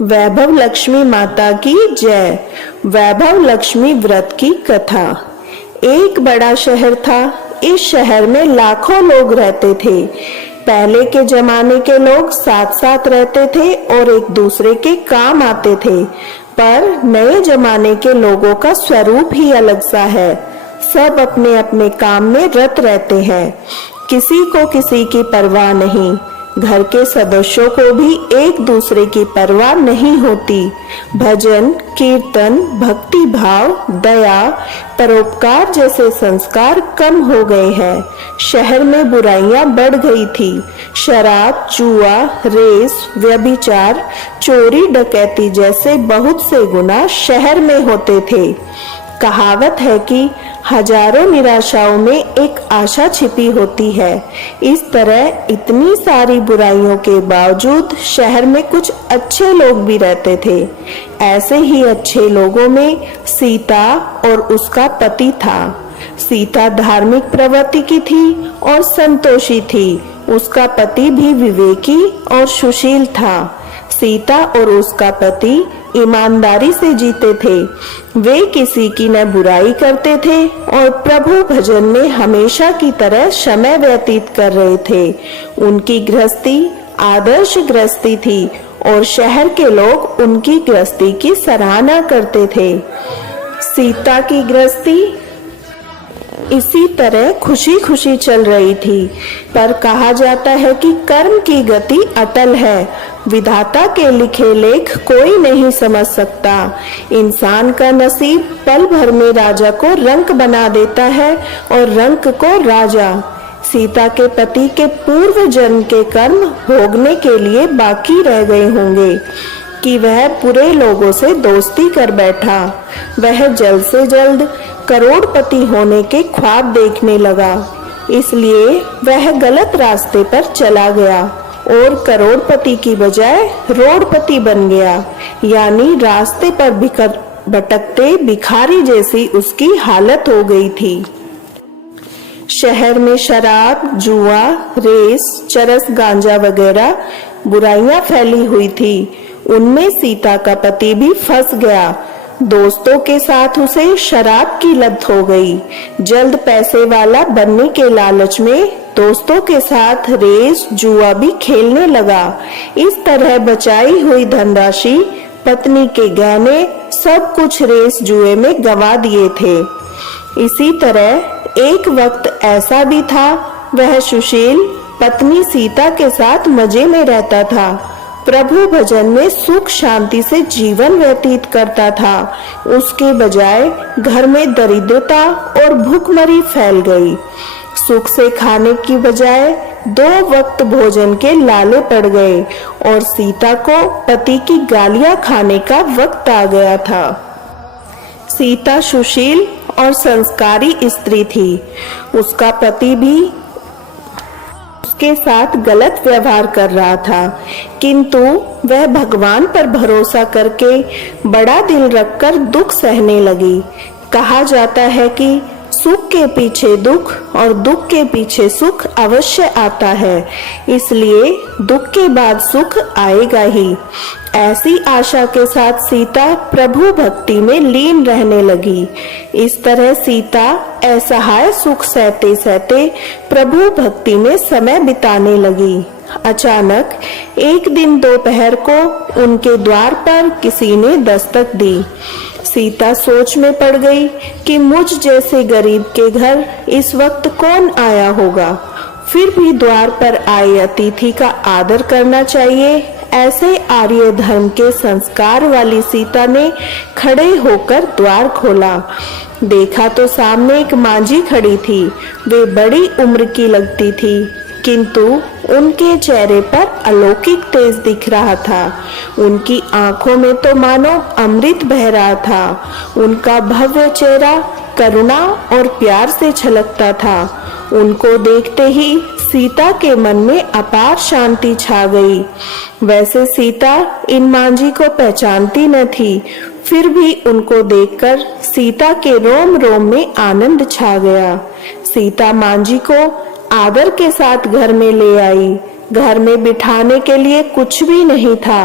वैभव लक्ष्मी माता की जय। वैभव लक्ष्मी व्रत की कथा। एक बड़ा शहर था। इस शहर में लाखों लोग रहते थे। पहले के जमाने के लोग साथ साथ रहते थे और एक दूसरे के काम आते थे, पर नए जमाने के लोगों का स्वरूप ही अलग सा है। सब अपने अपने काम में रत रहते हैं, किसी को किसी की परवाह नहीं। घर के सदस्यों को भी एक दूसरे की परवाह नहीं होती। भजन, कीर्तन, भक्ति भाव, दया, परोपकार जैसे संस्कार कम हो गए हैं। शहर में बुराइयां बढ़ गई थी। शराब, जुआ, रेस, व्यभिचार, चोरी, डकैती जैसे बहुत से गुनाह शहर में होते थे। कहावत है कि हजारों निराशाओं में एक आशा छिपी होती है। इस तरह इतनी सारी बुराइयों के बावजूद शहर में कुछ अच्छे लोग भी रहते थे। ऐसे ही अच्छे लोगों में सीता और उसका पति था। सीता धार्मिक प्रवृत्ति की थी और संतोषी थी। उसका पति भी विवेकी और सुशील था। सीता और उसका पति ईमानदारी से जीते थे। वे किसी की न बुराई करते थे और प्रभु भजन में हमेशा की तरह समय व्यतीत कर रहे थे। उनकी गृहस्थी आदर्श गृहस्थी थी और शहर के लोग उनकी गृहस्थी की सराहना करते थे। सीता की गृहस्थी इसी तरह खुशी खुशी चल रही थी, पर कहा जाता है कि कर्म की गति अटल है। विधाता के लिखे लेख कोई नहीं समझ सकता। इंसान का नसीब पल भर में राजा को रंक बना देता है और रंक को राजा। सीता के पति के पूर्व जन्म के कर्म भोगने के लिए बाकी रह गए होंगे कि वह बुरे लोगों से दोस्ती कर बैठा। वह जल्द से जल्द करोड़पति होने के ख्वाब देखने लगा, इसलिए वह गलत रास्ते पर चला गया और करोड़पति की बजाय रोडपति बन गया, यानी रास्ते पर भटकते भिखारी जैसी उसकी हालत हो गई थी। शहर में शराब, जुआ, रेस, चरस, गांजा वगैरह बुराइयां फैली हुई थी। उनमें सीता का पति भी फंस गया। दोस्तों के साथ उसे शराब की लत हो गई। जल्द पैसे वाला बनने के लालच में दोस्तों के साथ रेस, जुआ भी खेलने लगा। इस तरह बचाई हुई धनराशि, पत्नी के गहने, सब कुछ रेस जुए में गंवा दिए थे। इसी तरह एक वक्त ऐसा भी था, वह सुशील पत्नी सीता के साथ मजे में रहता था। प्रभु भजन में सुख शांति से जीवन व्यतीत करता था। उसके बजाय घर में दरिद्रता और भूखमरी फैल गई। सुख से खाने की बजाय 2 वक्त भोजन के लाले पड़ गए और सीता को पति की गालियां खाने का वक्त आ गया था। सीता सुशील और संस्कारी स्त्री थी। उसका पति भी के साथ गलत व्यवहार कर रहा था, किंतु वह भगवान पर भरोसा करके बड़ा दिल रखकर दुख सहने लगी। कहा जाता है कि सुख के पीछे दुख और दुख के पीछे सुख अवश्य आता है, इसलिए दुख के बाद सुख आएगा ही। ऐसी आशा के साथ सीता प्रभु भक्ति में लीन रहने लगी। इस तरह सीता असहाय सुख सहते सहते प्रभु भक्ति में समय बिताने लगी। अचानक एक दिन दोपहर को उनके द्वार पर किसी ने दस्तक दी। सीता सोच में पड़ गई कि मुझ जैसे गरीब के घर इस वक्त कौन आया होगा। फिर भी द्वार पर आए अतिथि का आदर करना चाहिए। ऐसे आर्य धर्म के संस्कार वाली सीता ने खड़े होकर द्वार खोला। देखा तो सामने एक मांझी खड़ी थी। वे बड़ी उम्र की लगती थी, किंतु उनके चेहरे पर अलौकिक तेज दिख रहा था। उनकी आंखों में तो मानो अमृत बह रहा था। उनका भव्य चेहरा करुणा और प्यार से छलकता था। उनको देखते ही सीता के मन में अपार शांति छा गई। वैसे सीता इन मांझी को पहचानती न थी, फिर भी उनको देखकर सीता के रोम रोम में आनंद छा गया। सीता मांझी को आदर के साथ घर में ले आई। घर में बिठाने के लिए कुछ भी नहीं था।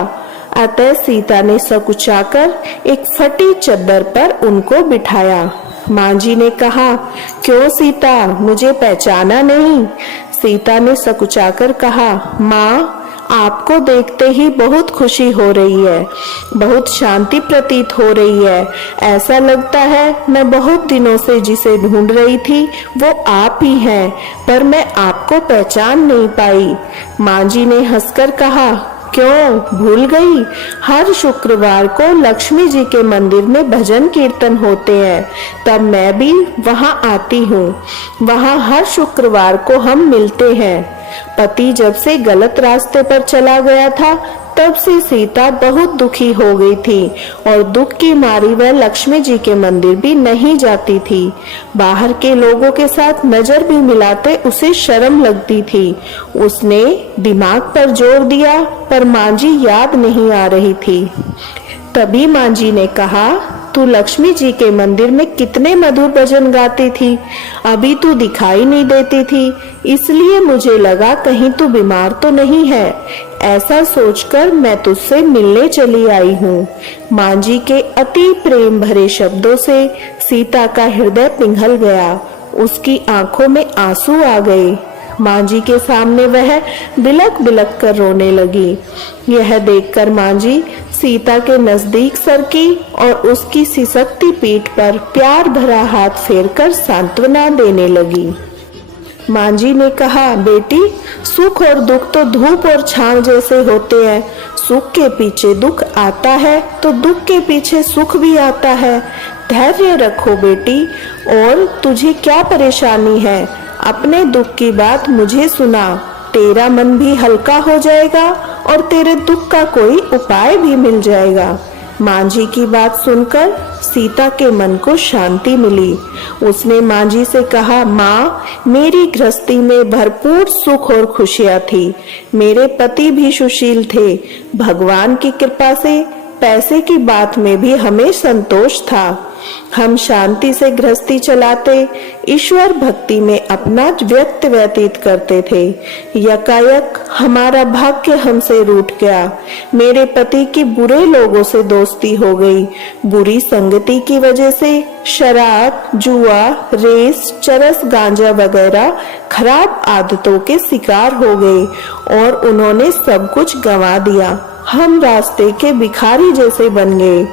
अतः सीता ने सकुचाकर एक फटी चद्दर पर उनको बिठाया। माँ जी ने कहा, क्यों सीता, मुझे पहचाना नहीं? सीता ने सकुचाकर कहा, माँ, आपको देखते ही बहुत खुशी हो रही है, बहुत शांति प्रतीत हो रही है। ऐसा लगता है मैं बहुत दिनों से जिसे ढूंढ रही थी वो आप ही हैं, पर मैं आपको पहचान नहीं पाई। माँ जी ने हंसकर कहा, क्यों भूल गई? हर शुक्रवार को लक्ष्मी जी के मंदिर में भजन कीर्तन होते हैं, तब मैं भी वहां आती हूँ। वहां हर शुक्रवार को हम मिलते हैं। पति जब से गलत रास्ते पर चला गया था, तब से सीता बहुत दुखी हो गई थी और दुख की मारी वह लक्ष्मी जी के मंदिर भी नहीं जाती थी। बाहर के लोगों के साथ नजर भी मिलाते उसे शर्म लगती थी। उसने दिमाग पर जोर दिया, पर माँ जी याद नहीं आ रही थी। तभी माँ जी ने कहा, तू लक्ष्मी जी के मंदिर में कितने मधुर भजन गाती थी, अभी तू दिखाई नहीं देती थी, इसलिए मुझे लगा कहीं तू बीमार तो नहीं है। ऐसा सोचकर मैं तुझसे मिलने चली आई हूँ। माँ जी के अति प्रेम भरे शब्दों से सीता का हृदय पिघल गया, उसकी आंखों में आंसू आ गए। माँ जी के सामने वह बिलक बिलक कर रोने लगी। यह देखकर माँ जी सीता के नजदीक सरकी और उसकी सिसकती पीठ पर प्यार भरा हाथ फेरकर सांत्वना देने लगी। माँ जी ने कहा, बेटी, सुख और दुख तो धूप और छांव जैसे होते हैं। सुख के पीछे दुख आता है तो दुख के पीछे सुख भी आता है। धैर्य रखो बेटी। और तुझे क्या परेशानी है? अपने दुख की बात मुझे सुना, तेरा मन भी हल्का हो जाएगा और तेरे दुख का कोई उपाय भी मिल जाएगा। माँ जी की बात सुनकर सीता के मन को शांति मिली। उसने माँ जी से कहा, माँ, मेरी गृहस्थी में भरपूर सुख और खुशियाँ थी। मेरे पति भी सुशील थे। भगवान की कृपा से पैसे की बात में भी हमें संतोष था। हम शांति से गृहस्थी चलाते, ईश्वर भक्ति में अपना व्यक्त व्यतीत करते थे। यकायक हमारा भाग्य हमसे रूठ गया। मेरे पति की बुरे लोगों से दोस्ती हो गई। बुरी संगति की वजह से शराब, जुआ, रेस, चरस, गांजा वगैरह खराब आदतों के शिकार हो गए और उन्होंने सब कुछ गंवा दिया। हम रास्ते के भिखारी जैसे बन गए।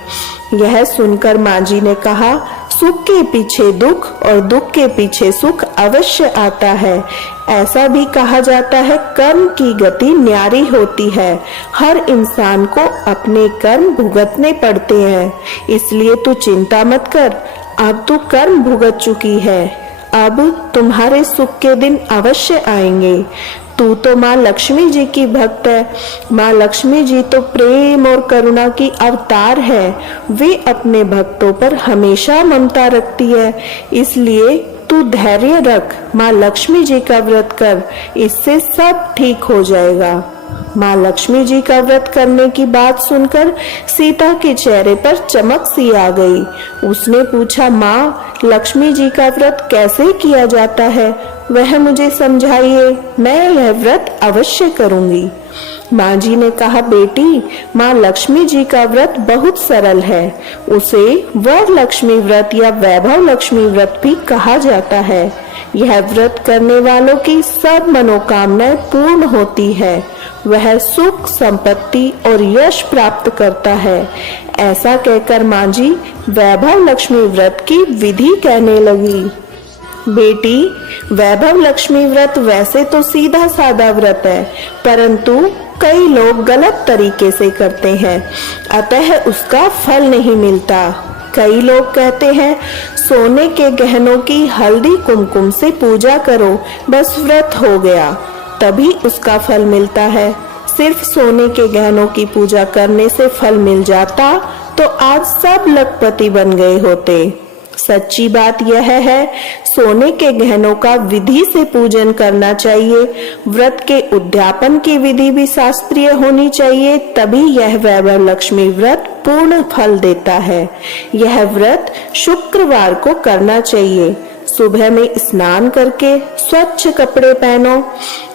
यह सुनकर माँ जी ने कहा, सुख के पीछे दुख और दुख के पीछे सुख अवश्य आता है। ऐसा भी कहा जाता है, कर्म की गति न्यारी होती है। हर इंसान को अपने कर्म भुगतने पड़ते हैं, इसलिए तू चिंता मत कर। अब तू कर्म भुगत चुकी है, अब तुम्हारे सुख के दिन अवश्य आएंगे। तू तो माँ लक्ष्मी जी की भक्त है। माँ लक्ष्मी जी तो प्रेम और करुणा की अवतार है। वे अपने भक्तों पर हमेशा ममता रखती है, इसलिए तू धैर्य रख। माँ लक्ष्मी जी का व्रत कर, इससे सब ठीक हो जाएगा। माँ लक्ष्मी जी का व्रत करने की बात सुनकर सीता के चेहरे पर चमक सी आ गई। उसने पूछा, माँ, लक्ष्मी जी का व्रत कैसे किया जाता है? वह मुझे समझाइए, मैं यह व्रत अवश्य करूंगी। माँ जी ने कहा, बेटी, माँ लक्ष्मी जी का व्रत बहुत सरल है। उसे वरलक्ष्मी व्रत या वैभव लक्ष्मी व्रत भी कहा जाता है। यह व्रत करने वालों की सब मनोकामनाएं पूर्ण होती है। वह सुख, संपत्ति और यश प्राप्त करता है। ऐसा कहकर माँ जी वैभव लक्ष्मी व्रत की विधि कहने लगी। बेटी, वैभव लक्ष्मी व्रत वैसे तो सीधा साधा व्रत है, परंतु कई लोग गलत तरीके से करते हैं, अतः उसका फल नहीं मिलता। कई लोग कहते हैं, सोने के गहनों की हल्दी कुमकुम से पूजा करो, बस व्रत हो गया, तभी उसका फल मिलता है। सिर्फ सोने के गहनों की पूजा करने से फल मिल जाता तो आज सब लखपति बन गए होते। सच्ची बात यह है, सोने के गहनों का विधि से पूजन करना चाहिए। व्रत के उद्यापन की विधि भी शास्त्रीय होनी चाहिए, तभी यह वैभव लक्ष्मी व्रत पूर्ण फल देता है। यह व्रत शुक्रवार को करना चाहिए। सुबह में स्नान करके स्वच्छ कपड़े पहनो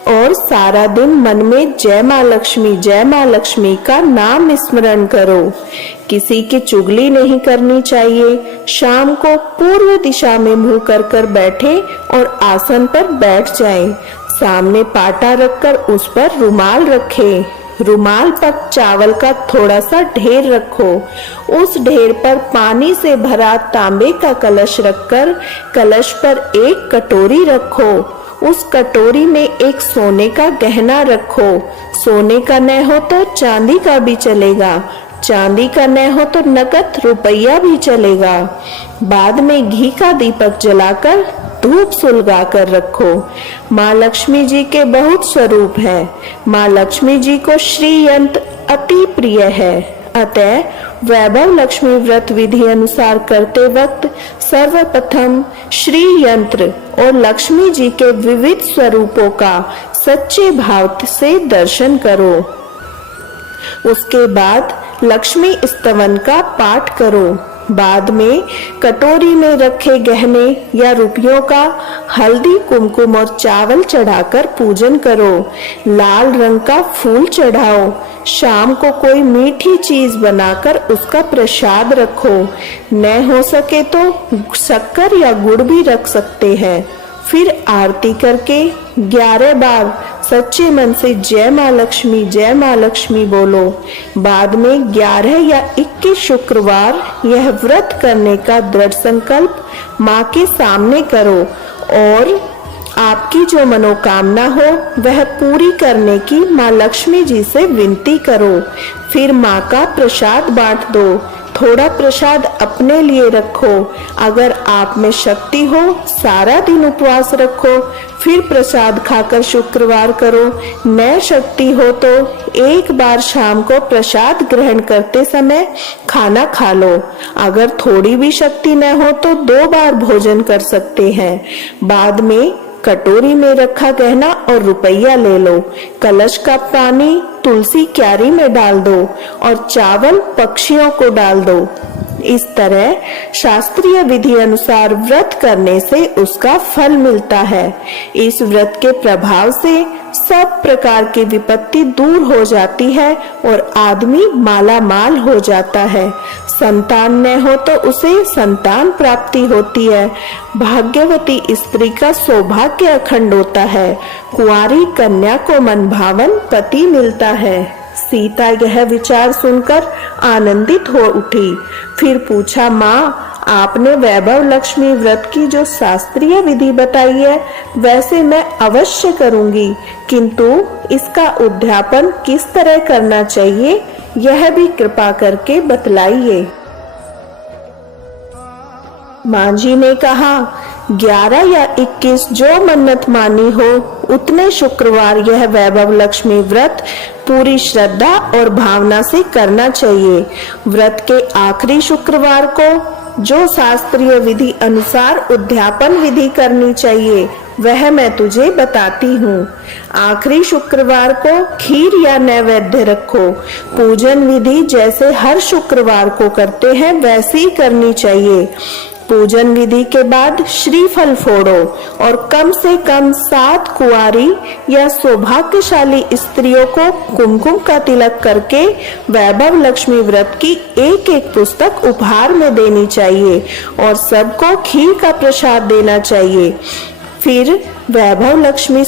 और सारा दिन मन में जय माँ लक्ष्मी का नाम स्मरण करो। किसी की चुगली नहीं करनी चाहिए। शाम को पूर्व दिशा में मुंह कर बैठे और आसन पर बैठ जाएं। सामने पाटा रखकर उस पर रुमाल रखें। रुमाल पर चावल का थोड़ा सा ढेर रखो। उस ढेर पर पानी से भरा तांबे का कलश रखकर कलश पर एक कटोरी रखो। उस कटोरी में एक सोने का गहना रखो। सोने का न हो तो चांदी का भी चलेगा, चांदी का न हो तो नकद रुपया भी चलेगा। बाद में घी का दीपक जलाकर धूप सुलगा कर रखो। माँ लक्ष्मी जी के बहुत स्वरूप हैं। माँ लक्ष्मी जी को श्री यंत्र अति प्रिय है। अतः वैभव लक्ष्मी व्रत विधि अनुसार करते वक्त सर्वप्रथम श्री यंत्र और लक्ष्मी जी के विविध स्वरूपों का सच्चे भाव से दर्शन करो। उसके बाद लक्ष्मी स्तवन का पाठ करो। बाद में कटोरी में रखे गहने या रुपयों का हल्दी कुमकुम और चावल चढ़ाकर पूजन करो। लाल रंग का फूल चढ़ाओ। शाम को कोई मीठी चीज बनाकर उसका प्रसाद रखो। न हो सके तो शक्कर या गुड़ भी रख सकते हैं। फिर आरती करके 11 बार सच्चे मन से जय माँ लक्ष्मी बोलो। बाद में 11 या 21 शुक्रवार यह व्रत करने का दृढ़ संकल्प माँ के सामने करो और आपकी जो मनोकामना हो वह पूरी करने की माँ लक्ष्मी जी से विनती करो। फिर माँ का प्रसाद बांट दो। थोड़ा प्रसाद अपने लिए रखो। अगर आप में शक्ति हो सारा दिन उपवास रखो, फिर प्रसाद खाकर शुक्रवार करो। न शक्ति हो तो एक बार शाम को प्रसाद ग्रहण करते समय खाना खा लो। अगर थोड़ी भी शक्ति न हो तो 2 बार भोजन कर सकते हैं। बाद में कटोरी में रखा गहना और रुपया ले लो। कलश का पानी तुलसी क्यारी में डाल दो और चावल पक्षियों को डाल दो। इस तरह शास्त्रीय विधि अनुसार व्रत करने से उसका फल मिलता है। इस व्रत के प्रभाव से सब प्रकार की विपत्ति दूर हो जाती है और आदमी माला माल हो जाता है। संतान न हो तो उसे संतान प्राप्ति होती है। भाग्यवती स्त्री का सौभाग्य अखंड होता है। कुंवारी कन्या को मनभावन पति मिलता है। सीता यह विचार सुनकर आनंदित हो उठी। फिर पूछा, माँ, आपने वैभव लक्ष्मी व्रत की जो शास्त्रीय विधि बताई है वैसे मैं अवश्य करूंगी, किंतु इसका उद्यापन किस तरह करना चाहिए यह भी कृपा करके बतलाइए। माँ जी ने कहा, 11 या 21 जो मन्नत मानी हो उतने शुक्रवार यह वैभव लक्ष्मी व्रत पूरी श्रद्धा और भावना से करना चाहिए। व्रत के आखिरी शुक्रवार को जो शास्त्रीय विधि अनुसार उद्यापन विधि करनी चाहिए वह मैं तुझे बताती हूँ। आखिरी शुक्रवार को खीर या नैवेद्य रखो। पूजन विधि जैसे हर शुक्रवार को करते हैं वैसे ही करनी चाहिए। पूजन विधि के बाद श्रीफल फोड़ो और कम से कम 7 कुंवारी या सौभाग्यशाली स्त्रियों को कुमकुम का तिलक करके वैभव लक्ष्मी व्रत की एक पुस्तक उपहार में देनी चाहिए और सबको खीर का प्रसाद देना चाहिए। फिर वैभव लक्ष्मी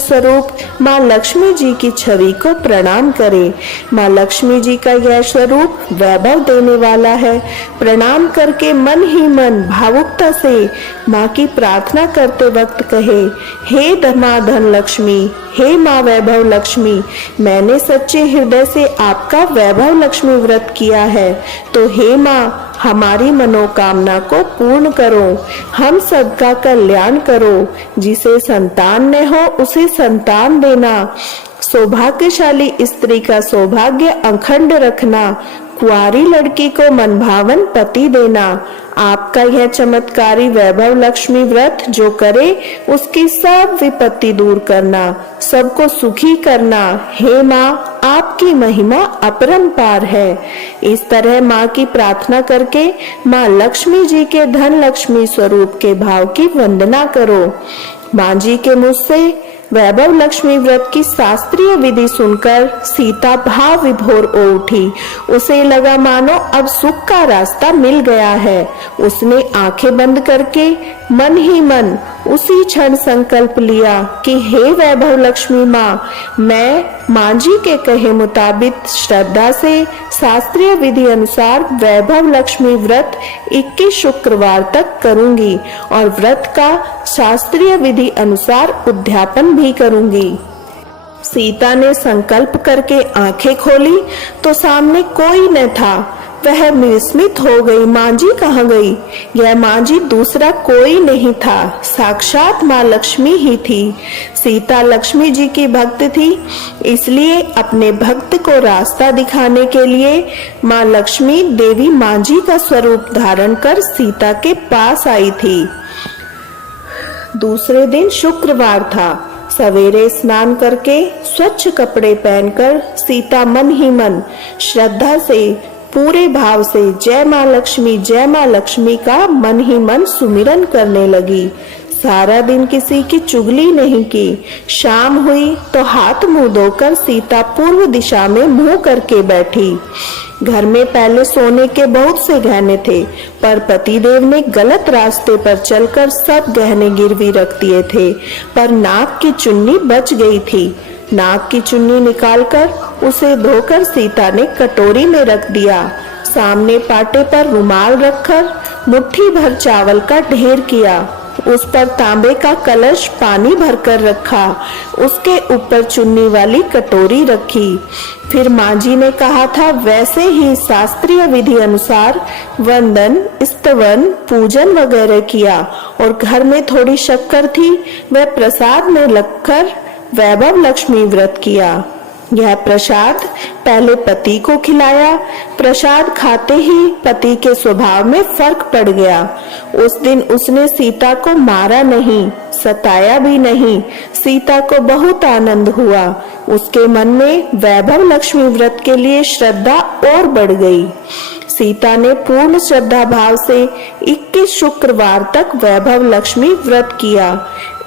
स्वरूप माँ लक्ष्मी जी की छवि को प्रणाम करें। माँ लक्ष्मी जी का यह स्वरूप वैभव देने वाला है। प्रणाम करके मन ही मन भावुकता से माँ की प्रार्थना करते वक्त कहे, हे माँ धन लक्ष्मी, हे माँ वैभव लक्ष्मी, मैंने सच्चे हृदय से आपका वैभव लक्ष्मी व्रत किया है, तो हे माँ हमारी मनोकामना को पूर्ण करो, हम सबका कल्याण करो। जिसे संतान न हो उसे संतान देना, सौभाग्यशाली स्त्री का सौभाग्य अखंड रखना, कुंवारी लड़की को मनभावन पति देना। आपका यह चमत्कारी वैभव लक्ष्मी व्रत जो करे उसकी सब विपत्ति दूर करना, सबको सुखी करना। हे माँ आपकी महिमा अपरंपार है। इस तरह माँ की प्रार्थना करके माँ लक्ष्मी जी के धन लक्ष्मी स्वरूप के भाव की वंदना करो। माँ जी के मुझ से वैभव लक्ष्मी व्रत की शास्त्रीय विधि सुनकर सीता भाव विभोर हो उठी। उसे लगा मानो अब सुख का रास्ता मिल गया है। उसने आंखें बंद करके मन ही मन उसी क्षण संकल्प लिया कि हे वैभव लक्ष्मी माँ, मैं माँ जी के कहे मुताबिक श्रद्धा से शास्त्रीय विधि अनुसार वैभव लक्ष्मी व्रत 21 शुक्रवार तक करूंगी और व्रत का शास्त्रीय विधि अनुसार उद्यापन भी करूंगी। सीता ने संकल्प करके आंखें खोली तो सामने कोई न था। वह विस्मित हो गई, माँ जी कहाँ गई? यह माँ जी दूसरा कोई नहीं था, साक्षात माँ लक्ष्मी ही थी। सीता लक्ष्मी जी की भक्त थी, इसलिए अपने भक्त को रास्ता दिखाने के लिए माँ लक्ष्मी देवी माँ जी का स्वरूप धारण कर सीता के पास आई थी। दूसरे दिन शुक्रवार था। सवेरे स्नान करके स्वच्छ कपड़े पहनकर सीता मन ही मन श्रद्धा से पूरे भाव से जय माँ लक्ष्मी का मन ही मन सुमिरन करने लगी। सारा दिन किसी की चुगली नहीं की। शाम हुई तो हाथ मुंह धोकर सीता पूर्व दिशा में मुंह करके बैठी। घर में पहले सोने के बहुत से गहने थे, पर पतिदेव ने गलत रास्ते पर चलकर सब गहने गिरवी रख दिए थे, पर नाक की चुन्नी बच गई थी। नाक की चुन्नी निकालकर उसे धोकर सीता ने कटोरी में रख दिया। सामने पाटे पर रुमाल रखकर मुट्ठी भर चावल का ढेर किया। उस पर तांबे का कलश पानी भरकर रखा। उसके ऊपर चुन्नी वाली कटोरी रखी। फिर माँ जी ने कहा था वैसे ही शास्त्रीय विधि अनुसार वंदन, स्तवन, पूजन वगैरह किया और घर में थोड़ी शक्कर थी, वह प्रसाद में लगकर वैभव लक्ष्मी व्रत किया। यह प्रसाद पहले पति को खिलाया। प्रसाद खाते ही पति के स्वभाव में फर्क पड़ गया। उस दिन उसने सीता को मारा नहीं, सताया भी नहीं। सीता को बहुत आनंद हुआ। उसके मन में वैभव लक्ष्मी व्रत के लिए श्रद्धा और बढ़ गई। सीता ने पूर्ण श्रद्धा भाव से 21 शुक्रवार तक वैभव लक्ष्मी व्रत किया।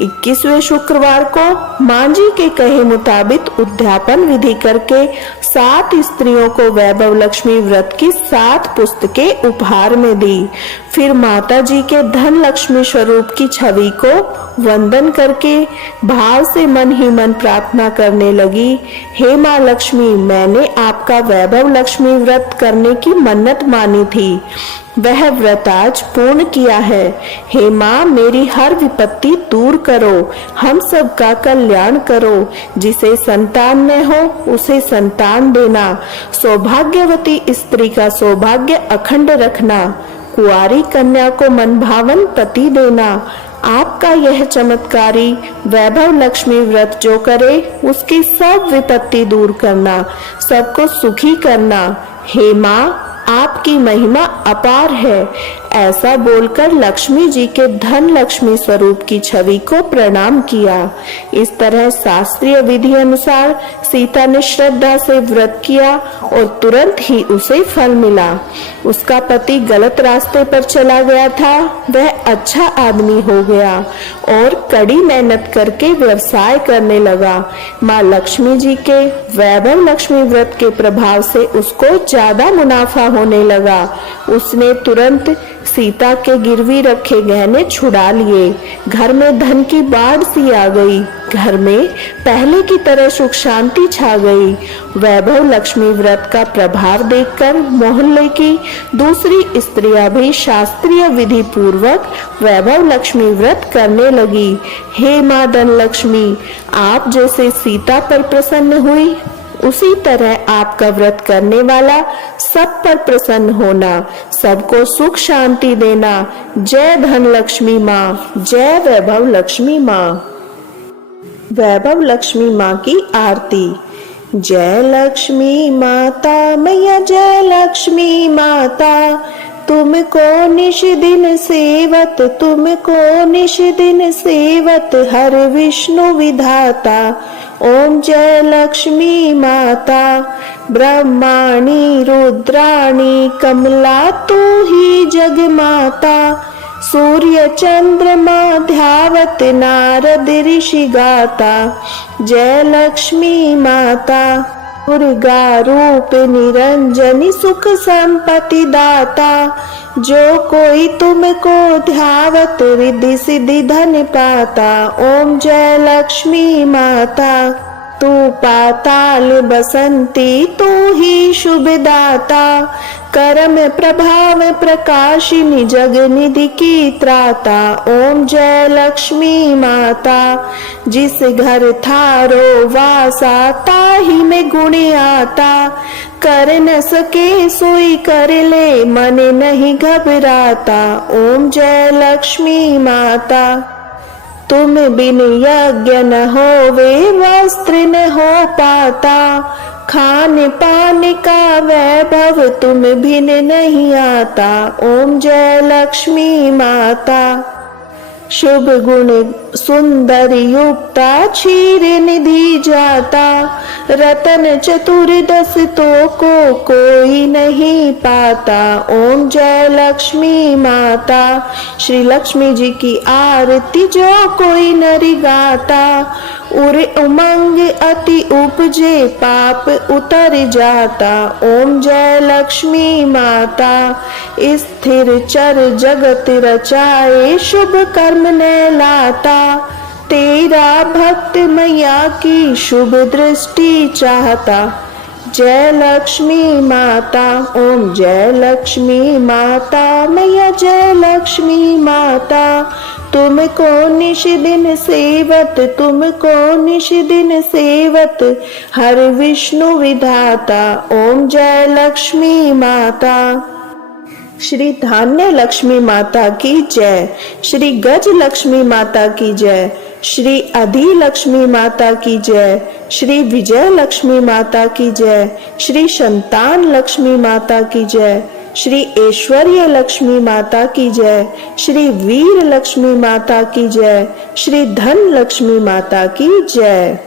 21वें शुक्रवार को माँ जी के कहे मुताबिक उद्यापन विधि करके 7 स्त्रियों को वैभव लक्ष्मी व्रत की 7 पुस्तकें उपहार में दी। फिर माता जी के धन लक्ष्मी स्वरूप की छवि को वंदन करके भाव से मन ही मन प्रार्थना करने लगी, हे माँ लक्ष्मी, मैंने आपका वैभव लक्ष्मी व्रत करने की मन्नत मानी थी, वह व्रत आज पूर्ण किया है। हे माँ, मेरी हर विपत्ति दूर करो, हम सब का कल्याण करो। जिसे संतान न हो उसे संतान देना, सौभाग्यवती स्त्री का सौभाग्य अखंड रखना, कुंवारी कन्या को मनभावन पति देना। आपका यह चमत्कारी वैभव लक्ष्मी व्रत जो करे उसकी सब विपत्ति दूर करना, सबको सुखी करना। हे माँ, आपकी महिमा अपार है। ऐसा बोलकर लक्ष्मी जी के धन लक्ष्मी स्वरूप की छवि को प्रणाम किया। इस तरह शास्त्रीय विधि अनुसार सीता ने श्रद्धा से व्रत किया और तुरंत ही उसे फल मिला। उसका पति गलत रास्ते पर चला गया था, वह अच्छा आदमी हो गया और कड़ी मेहनत करके व्यवसाय करने लगा। माँ लक्ष्मी जी के वैभव लक्ष्मी व्रत के प्रभाव से उसको ज्यादा मुनाफा होने लगा। उसने तुरंत सीता के गिरवी रखे गहने छुड़ा लिए। घर में धन की बाढ़ सी आ गई। घर में पहले की तरह सुख शांति छा गई। वैभव लक्ष्मी व्रत का प्रभाव देखकर मोहल्ले की दूसरी स्त्रियां भी शास्त्रीय विधि पूर्वक वैभव लक्ष्मी व्रत करने लगी। हे माँ धन लक्ष्मी, आप जैसे सीता पर प्रसन्न हुई, उसी तरह आपका व्रत करने वाला सब पर प्रसन्न होना, सबको सुख शांति देना। जय धन लक्ष्मी माँ, जय वैभव लक्ष्मी माँ। वैभव लक्ष्मी माँ की आरती। जय लक्ष्मी माता मैया, जय लक्ष्मी माता, तुमको निश दिन सेवत, तुमको निश दिन सेवत, हर विष्णु विधाता। ओम जय लक्ष्मी माता। ब्रह्माणी रुद्राणी कमला तू ही जग माता। सूर्य चंद्रमा ध्यावत नारद ऋषि गाता। जय लक्ष्मी माता। दुर्गा रूप निरंजनी सुख संपत्ति दाता। जो कोई तुमको ध्यावत रिद्धि सिद्धि धन पाता। ओम जय लक्ष्मी माता। तू पाताल बसंती तू ही शुभ दाता। कर्म प्रभाव प्रकाशिनी जग निधि की त्राता। ओम जय लक्ष्मी माता। जिस घर थारो वासा ताहि में गुण आता। कर न सके सोई कर ले मन नहीं घबराता। ओम जय लक्ष्मी माता। तुम बिन यज्ञ न होवे वस्त्र न हो पाता। खान पान का वैभव तुम बिन नहीं आता। ओम जय लक्ष्मी माता। शुभ गुण सुंदर युक्ता क्षीर निधि जाता। रतन चतुर्दश तो को कोई नहीं पाता। ओम जय लक्ष्मी माता। श्री लक्ष्मी जी की आरती जो कोई नर गाता। उर उमंग अति उपजे पाप उतर जाता। ओम जय लक्ष्मी माता। स्थिर चर जगत रचाए शुभ कर्म ने लाता। तेरा भक्त मैया की शुभ दृष्टि चाहता। जय लक्ष्मी माता। ओम जय लक्ष्मी माता। मैया जय लक्ष्मी माता। तुमको निश दिन सेवत तुमको निश दिन सेवत हर विष्णु विधाता। ओम जय लक्ष्मी माता। श्री धान्य लक्ष्मी माता की जय। श्री गज लक्ष्मी माता की जय। श्री अधि लक्ष्मी माता की जय। श्री विजय लक्ष्मी माता की जय। श्री संतान लक्ष्मी माता की जय। श्री ऐश्वर्य लक्ष्मी माता की जय। श्री वीर लक्ष्मी माता की जय। श्री धन लक्ष्मी माता की जय।